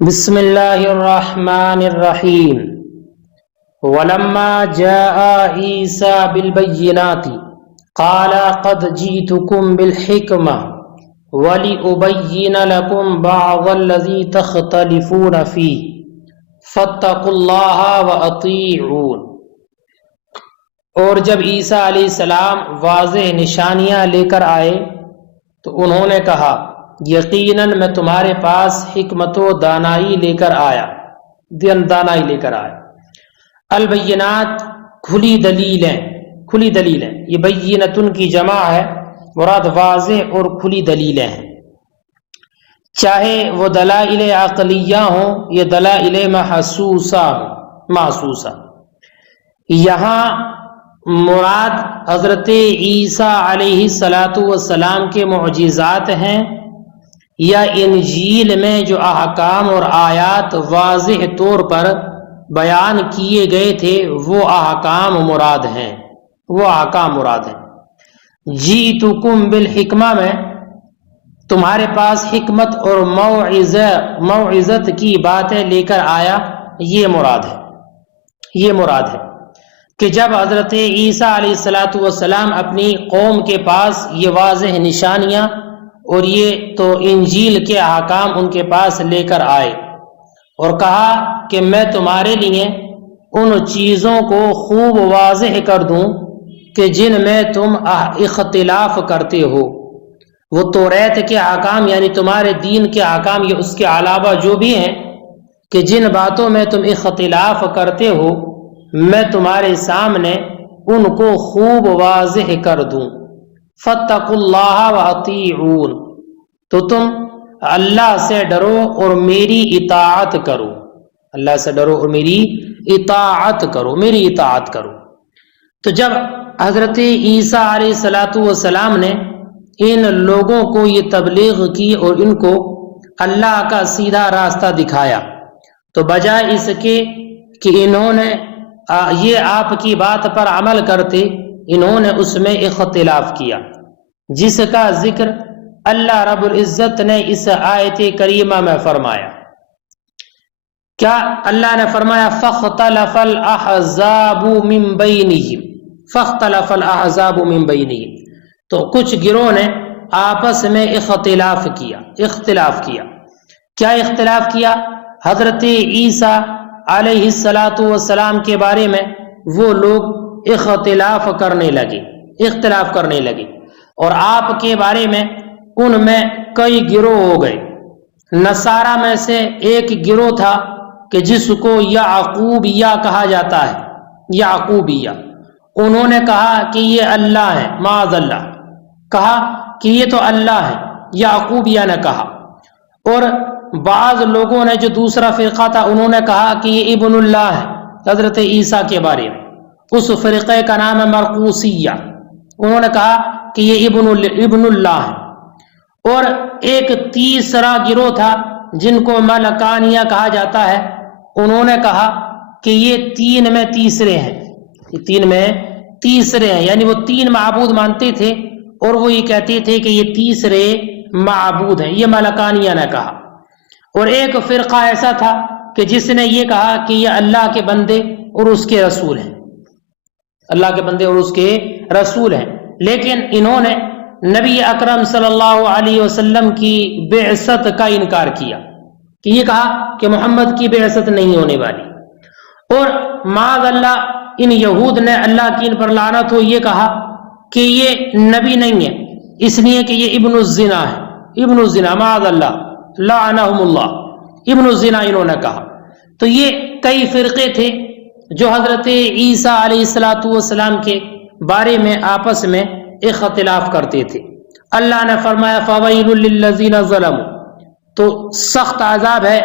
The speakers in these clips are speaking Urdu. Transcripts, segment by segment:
بسم اللہ الرحمن الرحیم ولما جاء عیسیٰ بالبینات قال قد جئتکم بالحکمہ ولأبین لکم بعض الذی تختلفون فیہ فاتقوا اللہ واطیعون۔ اور جب عیسیٰ علیہ السلام واضح نشانیاں لے کر آئے تو انہوں نے کہا یقیناً میں تمہارے پاس حکمت و دانائی لے کر آیا۔ البینات کھلی دلیلیں، یہ بینتن کی جمع ہے، مراد واضح اور کھلی دلیلیں ہیں، چاہے وہ دلائل عقلیہ ہوں یا دلائل محسوسہ۔ یہاں مراد حضرت عیسیٰ علیہ السلام کے معجزات ہیں یا انجیل میں جو احکام اور آیات واضح طور پر بیان کیے گئے تھے وہ احکام مراد ہیں۔ جئتکم بالحکمہ میں تمہارے پاس حکمت اور موعظت کی باتیں لے کر آیا، یہ مراد ہے کہ جب حضرت عیسیٰ علیہ السلام اپنی قوم کے پاس یہ واضح نشانیاں اور یہ تو انجیل کے احکام ان کے پاس لے کر آئے اور کہا کہ میں تمہارے لیے ان چیزوں کو خوب واضح کر دوں کہ جن میں تم اختلاف کرتے ہو، وہ توریت کے احکام یعنی تمہارے دین کے احکام یا اس کے علاوہ جو بھی ہیں کہ جن باتوں میں تم اختلاف کرتے ہو میں تمہارے سامنے ان کو خوب واضح کر دوں۔ فاتقوا اللہ واطیعون، تو تم اللہ سے ڈرو اور میری اطاعت کرو، میری اطاعت کرو۔ تو جب حضرت عیسیٰ علیہ السلام نے ان لوگوں کو یہ تبلیغ کی اور ان کو اللہ کا سیدھا راستہ دکھایا تو بجائے اس کے کہ انہوں نے یہ آپ کی بات پر عمل کرتے، انہوں نے اس میں اختلاف کیا، جس کا ذکر اللہ رب العزت نے اس آیت کریمہ میں فرمایا۔ کیا اللہ نے فرمایا فاختلف الاحزاب من بینہم، تو کچھ گروہ نے آپس میں اختلاف کیا۔ کیا اختلاف کیا؟ حضرت عیسیٰ علیہ السلام کے بارے میں وہ لوگ اختلاف کرنے لگے اور آپ کے بارے میں ان میں کئی گروہ ہو گئے۔ نصارہ میں سے ایک گروہ تھا کہ جس کو یعقوبیہ کہا جاتا ہے، یعقوبیہ، انہوں نے کہا کہ یہ اللہ ہے، معاذ اللہ، کہا کہ یہ تو اللہ ہے، یعقوبیہ نے کہا۔ اور بعض لوگوں نے جو دوسرا فرقہ تھا انہوں نے کہا کہ یہ ابن اللہ ہے، حضرت عیسیٰ کے بارے میں، اس فرقے کا نام ہے مرقوسیہ، انہوں نے کہا کہ یہ ابن اللہ ہے۔ اور ایک تیسرا گروہ تھا جن کو ملکانیہ کہا جاتا ہے، انہوں نے کہا کہ یہ تین میں تیسرے ہیں، یعنی وہ تین معبود مانتے تھے اور وہ یہ کہتے تھے کہ یہ تیسرے معبود ہیں، یہ ملکانیہ نے کہا۔ اور ایک فرقہ ایسا تھا کہ جس نے یہ کہا کہ یہ اللہ کے بندے اور اس کے رسول ہیں، لیکن انہوں نے نبی اکرم صلی اللہ علیہ وسلم کی بعثت کا انکار کیا، کہ یہ کہا کہ محمد کی بعثت نہیں ہونے والی۔ اور معاذ اللہ ان یہود نے اللہ کی ان پر لعنت ہو یہ کہا کہ یہ نبی نہیں ہے، اس لیے کہ یہ ابن الزنا ہے، معاذ اللہ، لعنہم اللہ، ابن الزنا انہوں نے کہا۔ تو یہ کئی فرقے تھے جو حضرت عیسیٰ علیہ السلام کے بارے میں آپس میں اختلاف کرتے تھے۔ اللہ نے فرمایا فویل للذین ظلموا، تو سخت عذاب ہے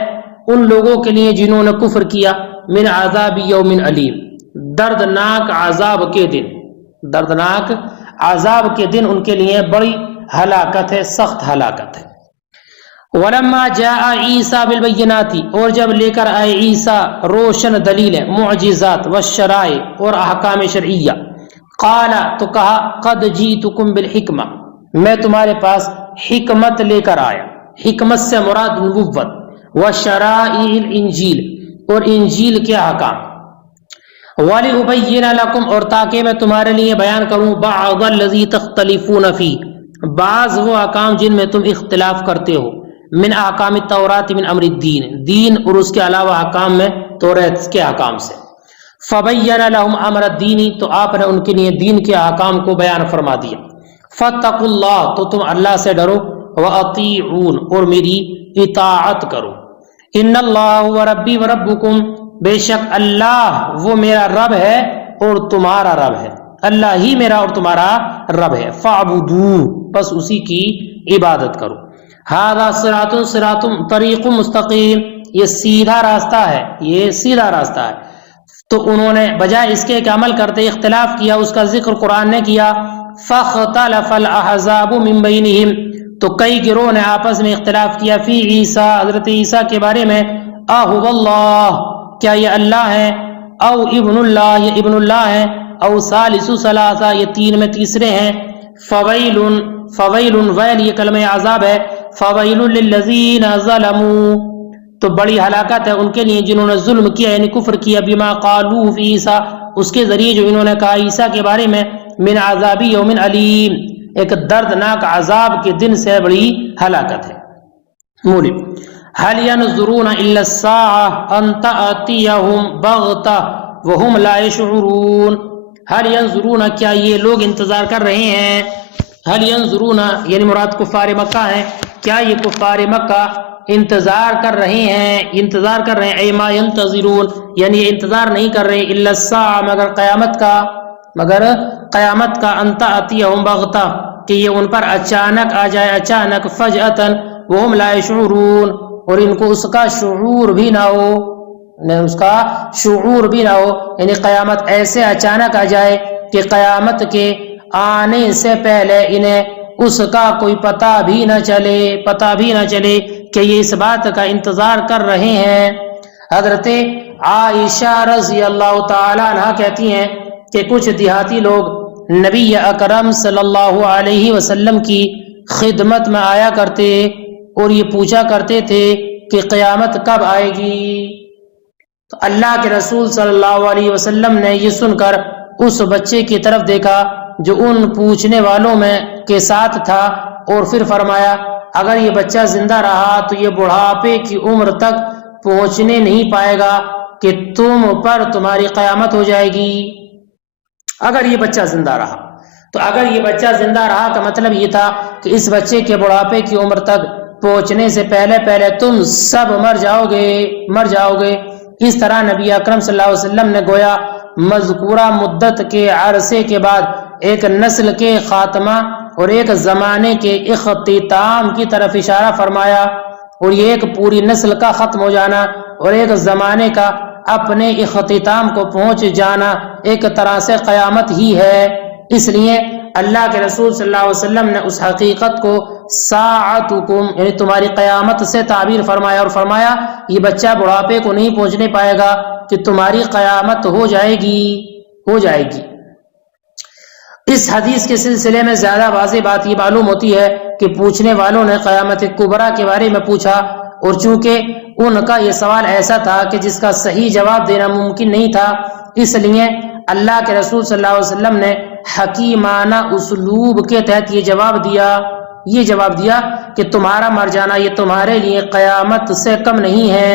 ان لوگوں کے لیے جنہوں نے کفر کیا، من عذاب یوم علیم، دردناک عذاب کے دن ان کے لیے بڑی ہلاکت ہے، سخت ہلاکت ہے۔ ولما جاء عیسیٰ بالبینات، اور جب لے کر آئے عیسیٰ روشن دلیلیں، معجزات والشرائع اور احکام شرعیہ، قال، تو کہا قد جئتکم بالحکمہ، میں تمہارے پاس حکمت لے کر آیا۔ حکمت سے مراد نبوت، وشرائع الانجیل اور انجیل کے احکام، وَلِأُبَيِّنَ لَكُمْ اور تاکہ میں تمہارے لیے بیان کروں بَعْضَ الَّذِي تَخْتَلِفُونَ فِيهِ بعض وہ احکام جن میں تم اختلاف کرتے ہو، من احکام التورات من امر الدین، دین اور اس کے علاوہ احکام میں توریت کے احکام سے، فَبَيَّنَ لَهُمْ امر الدین تو آپ نے ان کے لیے دین کے احکام کو بیان فرما دیا، فَاتَّقُوا اللَّهَ تو تم اللہ سے ڈرو، وَأَطِيعُونَ اور میری اطاعت کرو، ان اللہ هو ربی وربکم بے شک اللہ وہ میرا رب ہے اور تمہارا رب ہے، اللہ ہی میرا اور تمہارا رب ہے، فَاعْبُدُوهُ بس اسی کی عبادت کرو، ھذا صراط صراط طریق مستقیم یہ سیدھا راستہ ہے، یہ سیدھا راستہ ہے۔ تو انہوں نے بجائے اس کے کہ عمل کرتے اختلاف کیا، اس کا ذکر قرآن نے کیا، فَاخْتَلَفَ الْأَحْزَابُ مِن بَيْنِهِمْ تو کئی گروہ نے آپس میں اختلاف کیا، فی عیسیٰ حضرت عیسیٰ کے بارے میں، اَهُوَ اللَّهُ کیا یہ اللہ ہے، او ابن اللہ یہ ابن اللہ ہے، او ثالث ثلاثہ یہ تین میں تیسرے ہیں، فویل فویل ویل یہ کلمہ عذاب ہے، فویل للذین ظلموا تو بڑی ہلاکت ہے ان کے لیے جنہوں نے ظلم کیا یعنی کفر کیا، بما قالوا فی عیسیٰ اس کے ذریعے جو انہوں نے کہا عیسیٰ کے بارے میں، من عذاب یوم علیم ایک دردناک عذاب کے دن سے بڑی ہلاکت ہے۔ مولب هل ينظرون الا الساعة ان تأتيهم بغتة وهم لا يشعرون هل ينظرون کیا یہ لوگ انتظار کر رہے ہیں، هل ينظرون یعنی مراد کفار مکہ ہیں، کیا یہ کفار مکہ انتظار کر رہے ہیں، انتظار کر رہے ہیں، اے ما ينتظرون یعنی یہ انتظار نہیں کر رہے، الا الساعة مگر قیامت کا ان تأتيهم بغتة کہ یہ ان پر اچانک آ جائے، اچانک، فجأة وهم لا يشعرون اور ان کو اس کا شعور بھی نہ ہو، اس کا شعور بھی نہ ہو، یعنی قیامت ایسے اچانک آ جائے کہ قیامت کے آنے سے پہلے انہیں اس کا کوئی پتہ بھی نہ چلے کہ یہ اس بات کا انتظار کر رہے ہیں۔ حضرت عائشہ رضی اللہ تعالی عنہ کہتی ہیں کہ کچھ دیہاتی لوگ نبی اکرم صلی اللہ علیہ وسلم کی خدمت میں آیا کرتے اور یہ پوچھا کرتے تھے کہ قیامت کب آئے گی، تو اللہ کے رسول صلی اللہ علیہ وسلم نے یہ سن کر اس بچے کی طرف دیکھا جو ان پوچھنے والوں میں کے ساتھ تھا اور پھر فرمایا اگر یہ بچہ زندہ رہا تو یہ بڑھاپے کی عمر تک پہنچنے نہیں پائے گا کہ تم پر تمہاری قیامت ہو جائے گی۔ اگر یہ بچہ زندہ رہا تو اگر یہ بچہ زندہ رہا کا مطلب یہ تھا کہ اس بچے کے بڑھاپے کی عمر تک پہنچنے سے پہلے تم سب مر جاؤ گے۔ اس طرح نبی اکرم صلی اللہ علیہ وسلم نے گویا مذکورہ مدت کے عرصے کے بعد ایک نسل کے خاتمہ اور ایک زمانے کے اختتام کی طرف اشارہ فرمایا، اور یہ ایک پوری نسل کا ختم ہو جانا اور ایک زمانے کا اپنے اختتام کو پہنچ جانا ایک طرح سے قیامت ہی ہے۔ اس لیے اللہ کے رسول صلی اللہ علیہ وسلم نے اس حقیقت کو ساعتکم یعنی تمہاری قیامت سے تعبیر فرمایا اور فرمایا یہ بچہ بڑھاپے کو نہیں پہنچنے پائے گا کہ تمہاری قیامت ہو جائے گی۔ اس حدیث کے سلسلے میں زیادہ واضح بات یہ معلوم ہوتی ہے کہ پوچھنے والوں نے قیامت کبریٰ کے بارے میں پوچھا، اور چونکہ ان کا یہ سوال ایسا تھا کہ جس کا صحیح جواب دینا ممکن نہیں تھا، اس لیے اللہ کے رسول صلی اللہ علیہ وسلم نے حکیمانہ اسلوب کے تحت یہ جواب دیا کہ تمہارا مر جانا یہ تمہارے لیے قیامت سے کم نہیں ہے،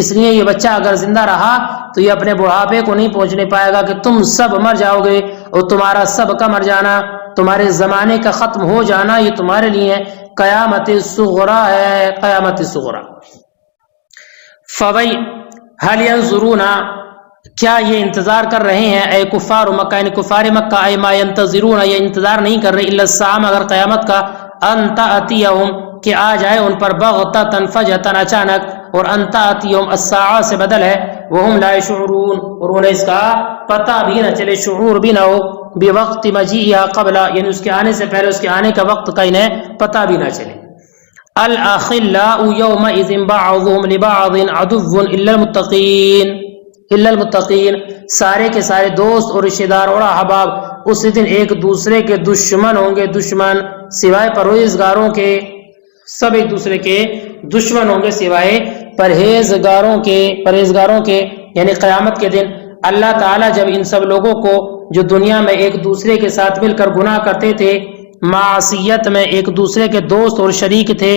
اس لیے یہ بچہ اگر زندہ رہا تو یہ اپنے بڑھاپے کو نہیں پہنچنے پائے گا کہ تم سب مر جاؤ گے، اور تمہارا سب کا مر جانا، تمہارے زمانے کا ختم ہو جانا یہ تمہارے لیے قیامت صغریٰ ہے، قیامت صغریٰ۔ هل ينظرون کیا یہ انتظار کر رہے ہیں، اے کفار مکہ یعنی کفار مکہ، اے ما ينتظرون یہ انتظار نہیں کر رہے، الا الساعة اگر قیامت کا، ان تأتیہم کہ آ جائے ان پر بغتۃ فجأۃ اچانک، اور ان تأتیہم الساعة سے بدل ہے، وہم لا يشعرون اور انہیں اس کا پتہ بھی نہ چلے، شعور بھی نہ ہو، بوقت مجیئہا قبل یعنی اس کے آنے سے پہلے اس کے آنے کا وقت کا انہیں پتہ بھی نہ چلے۔ الاخلاء یومئذ بعضهم لبعض عدو الا المتقین سارے کے سارے دوست اور رشتہ دار اور احباب اس دن ایک دوسرے کے دشمن ہوں گے، دشمن سوائے پرہیزگاروں کے، سب ایک دوسرے کے دشمن ہوں گے سوائے پرہیزگاروں کے یعنی قیامت کے دن اللہ تعالیٰ جب ان سب لوگوں کو جو دنیا میں ایک دوسرے کے ساتھ مل کر گناہ کرتے تھے، معصیت میں ایک دوسرے کے دوست اور شریک تھے،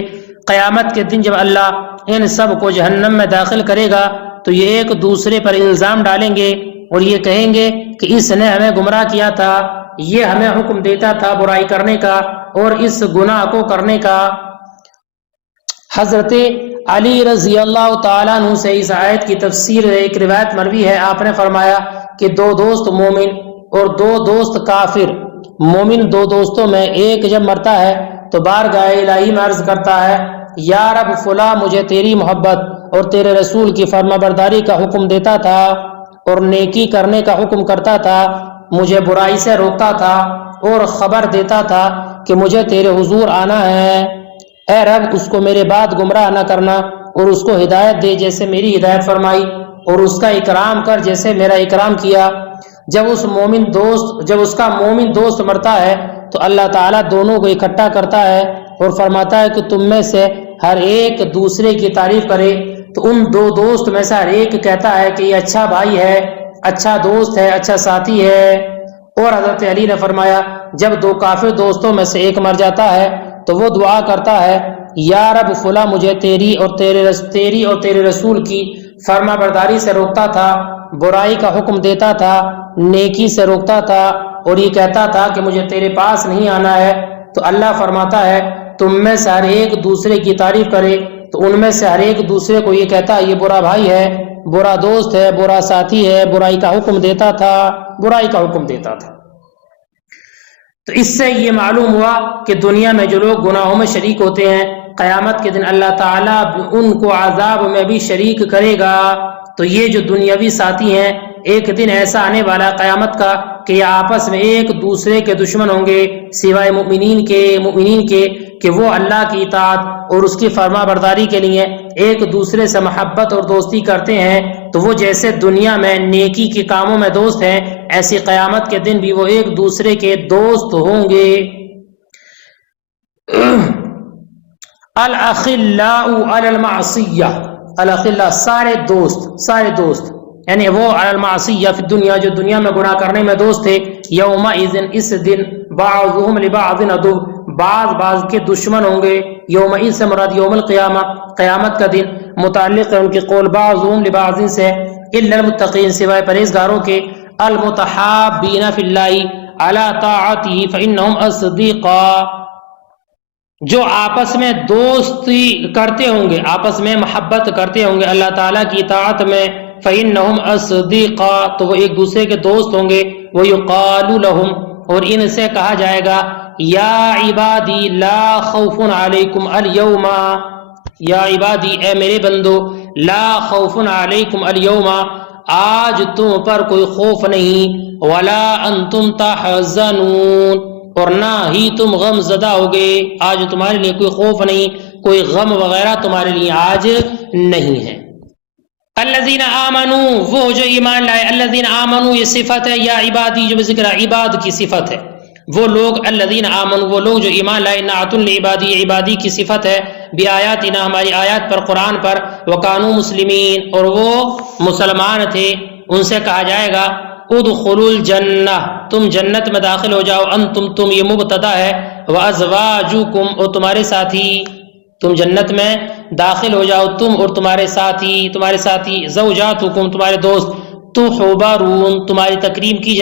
قیامت کے دن جب اللہ ان سب کو جہنم میں داخل کرے گا تو یہ ایک دوسرے پر الزام ڈالیں گے اور یہ کہیں گے کہ اس نے ہمیں گمراہ کیا تھا، یہ ہمیں حکم دیتا تھا برائی کرنے کا اور اس گناہ کو کرنے کا۔ حضرت علی رضی اللہ تعالیٰ عنہ سے اس آیت کی تفسیر ایک روایت مروی ہے، آپ نے فرمایا کہ 2 دوست مومن اور 2 دوست کافر، مومن 2 دوستوں میں ایک جب مرتا ہے تو بارگاہ الہی میں عرض کرتا ہے، یا رب فلاں مجھے تیری محبت اور تیرے رسول کی فرما برداری کا حکم دیتا تھا اور نیکی کرنے کا حکم کرتا تھا، مجھے برائی سے روکتا تھا اور خبر دیتا تھا کہ مجھے تیرے حضور آنا ہے، اے رب اس کو میرے بعد گمراہ نہ کرنا اور اس کو ہدایت دے جیسے میری ہدایت فرمائی، اور اس کا اکرام کر جیسے میرا اکرام کیا۔ جب اس کا مومن دوست مرتا ہے تو اللہ تعالیٰ دونوں کو اکٹھا کرتا ہے اور فرماتا ہے کہ تم میں سے ہر ایک دوسرے کی تعریف کرے، تو ان 2 دوست میں سے ہر ایک کہتا ہے کہ یہ اچھا بھائی ہے، اچھا دوست ہے، اچھا ساتھی ہے۔ اور حضرت علی نے فرمایا جب 2 کافر دوستوں میں سے ایک مر جاتا ہے تو وہ دعا کرتا ہے، یا رب فلاں مجھے تیری اور تیرے رسول کی فرما برداری سے روکتا تھا، برائی کا حکم دیتا تھا، نیکی سے روکتا تھا اور یہ کہتا تھا کہ مجھے تیرے پاس نہیں آنا ہے، تو اللہ فرماتا ہے تم میں سے ہر ایک دوسرے کی تعریف کرے، تو ان میں سے ہر ایک دوسرے کو یہ کہتا ہے یہ برا بھائی ہے، برا دوست ہے، برا ساتھی ہے، برائی کا حکم دیتا تھا۔ تو اس سے یہ معلوم ہوا کہ دنیا میں جو لوگ گناہوں میں شریک ہوتے ہیں، قیامت کے دن اللہ تعالیٰ ان کو عذاب میں بھی شریک کرے گا۔ تو یہ جو دنیاوی ساتھی ہیں، ایک دن ایسا آنے والا قیامت کا کہ یہ آپس میں ایک دوسرے کے دشمن ہوں گے سوائے مومنین کے کہ وہ اللہ کی اطاعت اور اس کی فرما برداری کے لیے ایک دوسرے سے محبت اور دوستی کرتے ہیں، تو وہ جیسے دنیا میں نیکی کے کاموں میں دوست ہیں، ایسی قیامت کے دن بھی وہ ایک دوسرے کے دوست ہوں گے۔ الاخلاء علی المعصیہ، الاخلاء سارے دوست یعنی وہ علی المعصیہ فی الدنیا جو دنیا میں گناہ کرنے میں دوست تھے، یومئذ اس دن بعضهم لبعض عدو بعض کے دشمن ہوں گے، یومئذ سے مراد یوم القیامہ قیامت کا دن، متعلق ہے ان کے قول بعضهم لبعض سے، الا المتقین سوائے پرہیزگاروں کے، المتحابین فی اللہ علی طاعتہ فانہم اصدقاء، جو آپس میں دوستی کرتے ہوں گے، آپس میں محبت کرتے ہوں گے اللہ تعالیٰ کی اطاعت میں، فإنہم اصدقاء تو وہ ایک دوسرے کے دوست ہوں گے، ویقال لہم اور ان سے کہا جائے گا، یا عبادی لا خوف علیکم اليوم، یا عبادی اے میرے بندو، لا خوف علیکم اليوم آج تم پر کوئی خوف نہیں، ولا انتم تحزنون اور نہ ہی تم غم زدہ ہوگے، آج تمہارے لیے کوئی خوف نہیں، کوئی غم وغیرہ تمہارے لیے آج نہیں ہے۔ الذین آمنوا وہ جو ایمان لائے، الذین آمنوا یہ صفت ہے، یا عبادی جو ذکر عباد کی صفت ہے، وہ لوگ الذین آمنوا وہ لوگ جو ایمان لائے، نعت لعبادی عبادی کی صفت ہے، بآیاتنا ہماری آیات پر قرآن پر، وکانوا مسلمین اور وہ مسلمان تھے، ان سے کہا جائے گا ادخلوا الجنہ تم جنت میں داخل ہو جاؤ، انتم تم یہ مبتدا ہے، وازواجکم اور تمہارے ساتھی، تم جنت میں داخل ہو جاؤ تم اور تمہارے ساتھی زوجاتکم تمہارے دوست، تحبرون تمہاری تکریم کی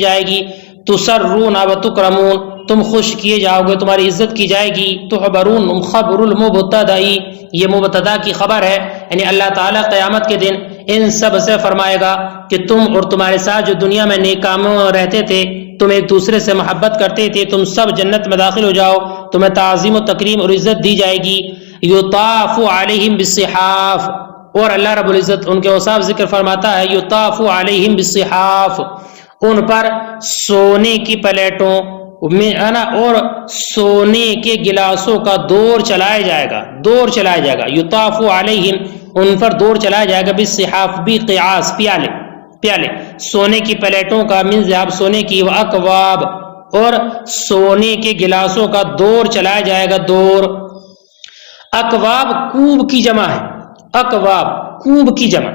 جائے گی، تسرون و تکرمون تم خوش کیے جاؤ گے، تمہاری عزت کی جائے گی، تحبرون خبر المبتدائی یہ مبتدا کی خبر ہے، یعنی اللہ تعالیٰ قیامت کے دن ان سب سے فرمائے گا کہ تم اور تمہارے ساتھ جو دنیا میں نیک کاموں میں رہتے تھے، تم ایک دوسرے سے محبت کرتے تھے، تم سب جنت میں داخل ہو جاؤ، تمہیں تعظیم و تکریم اور عزت دی جائے گی، یطاف علیہم بالصحاف اور اللہ رب العزت ان کے اوصاف ذکر فرماتا ہے، یطاف علیہم بالصحاف ان پر سونے کی پلیٹوں اور سونے کے گلاسوں کا دور چلایا جائے گا، یطاف علیہم ان پر دور چلایا جائے گا، بالصحاف بقیاس پیالے سونے کی پلیٹوں کا، من ذهب سونے کی، واکواب اور سونے کے گلاسوں کا دور چلایا جائے گا، دور اکواب کوب کی جمع ہے، اکواب کوب کی جمع،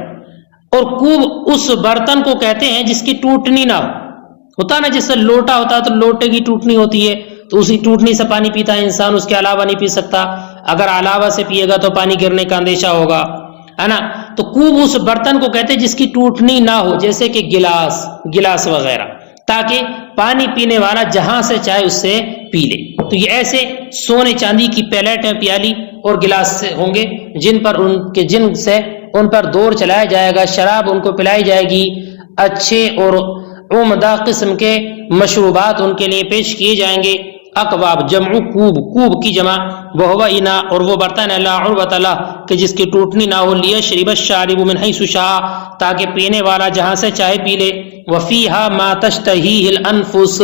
اور کوب اس برتن کو کہتے ہیں جس کی ٹوٹنی نہ ہو. ہوتا نا جس سے لوٹا ہوتا ہے تو لوٹے کی ٹوٹنی ہوتی ہے، تو اسی ٹوٹنی سے پانی پیتا ہے انسان، اس کے علاوہ نہیں پی سکتا. اگر علاوہ سے پیے گا تو پانی گرنے کا اندیشہ ہوگا، ہے نا. تو کوب اس برتن کو کہتے ہیں جس کی ٹوٹنی نہ ہو، جیسے کہ گلاس وغیرہ، تاکہ پانی پینے والا جہاں سے چاہے اس سے پی لے. تو یہ ایسے سونے چاندی کی پلیٹیں، پیالی اور گلاس ہوں گے جن سے ان پر دور چلایا جائے گا، شراب ان کو پلائی جائے گی، اچھے اور عمدہ قسم کے مشروبات ان کے لیے پیش کیے جائیں گے. اکواب جمع کوب، کوب کی جمع، وہو انا، اور وہ برتن ہے، لا عربۃ لہ، کہ جس کی ٹوٹنی نہ ہو، لیشرب الشارب من حیث شاء، تاکہ پینے والا جہاں سے چاہے پی لے. وفیہا ما تشتہیہ الانفس،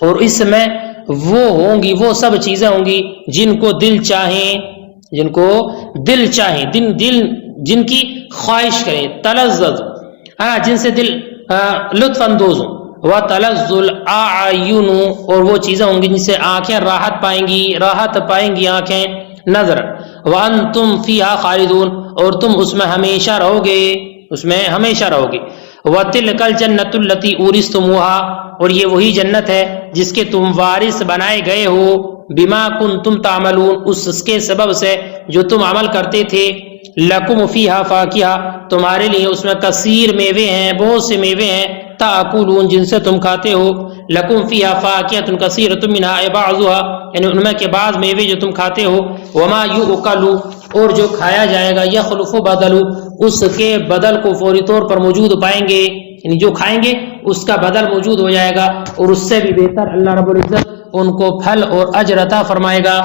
اور اس میں وہ ہوں گی، وہ سب چیزیں ہوں گی جن کو دل چاہیں، جن کو دل چاہیں، جن کی خواہش کریں، تلذذ، جن سے دل لطف اندوز ہوں. وَتَلَذُّ الْأَعْيُنُ، اور وہ چیزیں ہوں گی جن سے آنکھیں راحت پائیں گی آنکھیں نظر. وَأَنْتُمْ فِيهَا خَالِدُونَ، اور تم اس میں ہمیشہ رہو گے، اس میں ہمیشہ رہو گے. وَتِلْكَ الْجَنَّةُ الَّتِي أُورِثْتُمُوهَا، اور یہ وہی جنت ہے جس کے تم وارث بنائے گئے ہو. بِمَا كُنْتُمْ تَعْمَلُونَ، اس کے سبب سے جو تم عمل کرتے تھے. لَكُمْ فِيهَا فَاكِهَةٌ، تمہارے لیے اس میں کثیر میوے ہیں، بہت سے میوے ہیں. تأکلون، جن سے تم کھاتے ہو. لَكُمْ فِيهَا فَاكِهَةٌ كَثِيرَةٌ مِنْهَا أَيْ بَعْضُهَا، یعنی ان میں کے بعض میوے جو تم کھاتے ہو. وَمَا يُؤْكَلُ، اور جو کھایا جائے گا. يَخْلُفُ بَدَلُ، اس کے بدل کو فوری طور پر موجود پائیں گے، یعنی جو کھائیں گے اس کا بدل موجود ہو جائے گا، اور اس سے بھی بہتر اللہ رب العزت ان کو پھل اور اجر عطا فرمائے گا.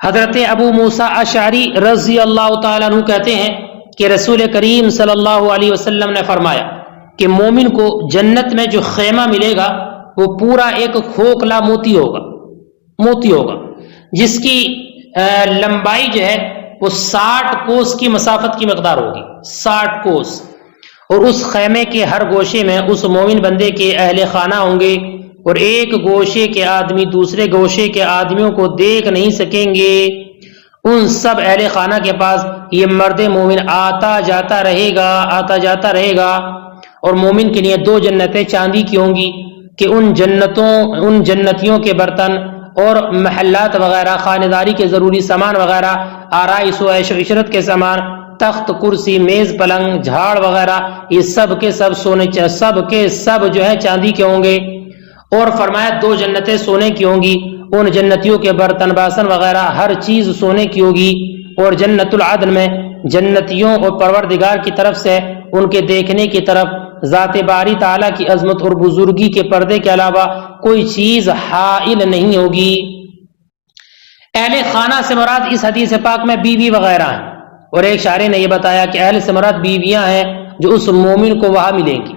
حضرت ابو موسیٰ اشعری رضی اللہ تعالیٰ عنہ کہتے ہیں کہ رسول کریم صلی اللہ علیہ وسلم نے فرمایا کہ مومن کو جنت میں جو خیمہ ملے گا وہ پورا ایک کھوکھلا موتی ہوگا جس کی لمبائی جو ہے وہ 60 کوس کی مسافت کی مقدار ہوگی، 60 کوس. اور اس خیمے کے ہر گوشے میں اس مومن بندے کے اہل خانہ ہوں گے، اور ایک گوشے کے آدمی دوسرے گوشے کے آدمیوں کو دیکھ نہیں سکیں گے. ان سب اہل خانہ کے پاس یہ مرد مومن آتا جاتا رہے گا. اور مومن کے لیے 2 جنتیں چاندی کی ہوں گی کہ ان جنتیوں کے برتن اور محلات وغیرہ، خانداری کے ضروری سامان وغیرہ، آرائش و عیش و عشرت کے سامان، تخت، کرسی، میز، پلنگ، جھاڑ وغیرہ، یہ سب کے سب سب جو ہے چاندی کے ہوں گے. اور فرمایا 2 جنتیں سونے کی ہوں گی، ان جنتیوں کے برتن باسن وغیرہ ہر چیز سونے کی ہوگی. اور جنت العدن میں جنتیوں اور پروردگار کی طرف سے ان کے دیکھنے کی طرف ذات باری تعالیٰ کی عظمت اور بزرگی کے پردے کے علاوہ کوئی چیز حائل نہیں ہوگی. اہل خانہ سے مراد اس حدیث پاک میں بیوی وغیرہ ہیں، اور ایک شارح نے یہ بتایا کہ اہل سے مراد بیویاں ہیں جو اس مومن کو وہاں ملیں گی،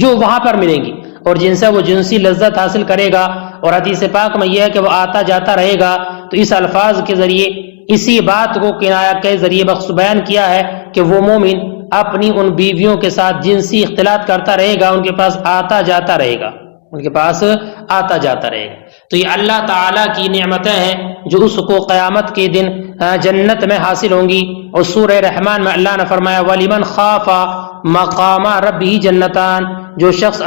جو وہاں پر ملیں گی، اور جن سے وہ جنسی لذت حاصل کرے گا. اور حدیث پاک میں یہ ہے کہ وہ آتا جاتا رہے گا. تو اس الفاظ کے ذریعے اسی بات کو کنایہ کے ذریعے بخص بیان کیا ہے کہ وہ مومن اپنی ان بیویوں کے ساتھ جنسی اختلاط کرتا رہے گا، ان کے پاس آتا جاتا رہے گا. تو یہ اللہ تعالیٰ کی نعمتیں ہیں جو اس کو قیامت کے دن جنت میں حاصل ہوں گی. اور سورہ رحمان میں اللہ نے فرمایا وَلِمَنْ خَافَ مَقَامَ رَبِّهِ جَنَّتَانِ، جو شخص